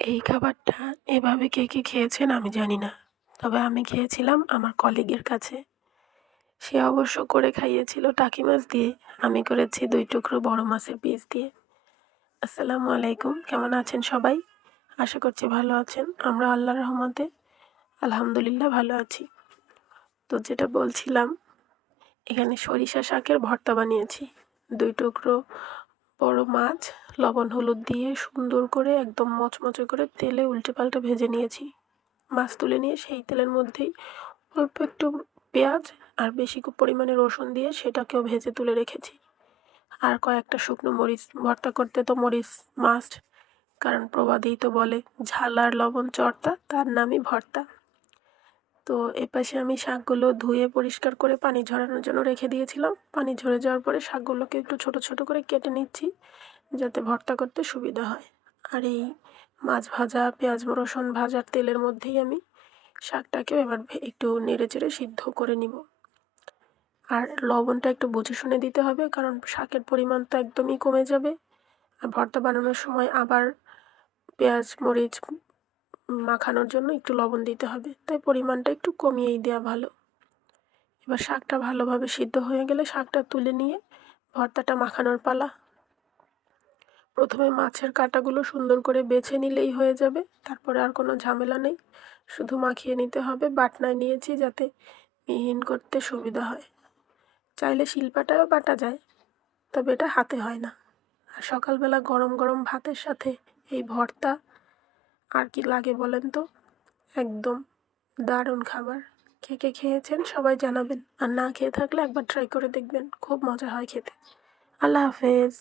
এই খাবারটা এভাবে কে কে খেয়েছেন আমি জানি না, তবে আমি খেয়েছিলাম আমার কলিগের কাছে। সে অবশ্য করে খাইয়েছিল টাকি মাছ দিয়ে, আমি করেছি 2 টুকরো বড় মাছের পিস দিয়ে। আসসালামু আলাইকুম, কেমন আছেন সবাই? আশা করছি ভালো আছেন। আমরা আল্লাহর রহমতে আলহামদুলিল্লাহ ভালো আছি। তো যেটা বলছিলাম, এখানে সরিষা শাকের ভর্তা বানিয়েছি। 2 টুকরো বড় মাছ লবণ হলুদ দিয়ে সুন্দর করে একদম মচমচে করে তেলে উল্টে পাল্টে ভেজে নিয়েছি। মাছ তুলে নিয়ে সেই তেলের মধ্যেই অল্প একটু পেঁয়াজ আর বেশি পরিমাণে রসুন দিয়ে সেটাকেও ভেজে তুলে রেখেছি। আর কয়েকটা শুকনো মরিচ, ভর্তা করতে তো মরিচ মাস্ট, কারণ প্রবাদেই তো বলে ঝাল আর লবণ চড়তা তার নামই ভর্তা। তো এপাশে আমি শাকগুলো ধুয়ে পরিষ্কার করে পানি ঝরানোর জন্য রেখে দিয়েছিলাম। পানি ঝরে যাওয়ার পরে শাকগুলোকে একটু ছোট ছোট করে কেটে নিচ্ছি, যাতে ভর্তা করতে সুবিধা হয়। আর এই মাছ ভাজা পেঁয়াজ রসুন ভাজার তেলের মধ্যেই আমি শাকটাকেও এবার একটু নেড়ে চেড়ে সিদ্ধ করে নিব। আর লবণটা একটু বুঝে শুনে দিতে হবে, কারণ শাকের পরিমাণ তো একদমই কমে যাবে। আর ভর্তা বানানোর সময় আবার পেঁয়াজ মরিচ মাখানোর জন্য একটু লবণ দিতে হবে, তাই পরিমাণটা একটু কমিয়েই দেওয়া ভালো। এবার শাকটা ভালোভাবে সিদ্ধ হয়ে গেলে শাকটা তুলে নিয়ে ভর্তাটা মাখানোর পালা। প্রথমে মাছের কাঁটাগুলো সুন্দর করে বেছে নিলেই হয়ে যাবে, তারপরে আর কোনো ঝামেলা নেই। শুধু মাখিয়ে নিতে হবে। বাটনায় নিয়েছি যাতে মিহিন করতে সুবিধা হয়। চাইলে শিলপাটায়ও বাটা যায়, তবে এটা হাতে হয় না। আর সকালবেলা গরম গরম ভাতের সাথে এই ভর্তা আর কি লাগে বলেন তো? একদম দারুণ খাবার। কে কে খেয়েছেন সবাই জানাবেন, আর না খেয়ে থাকলে একবার ট্রাই করে দেখবেন, খুব মজা হয় খেতে। আল্লাহ হাফেজ।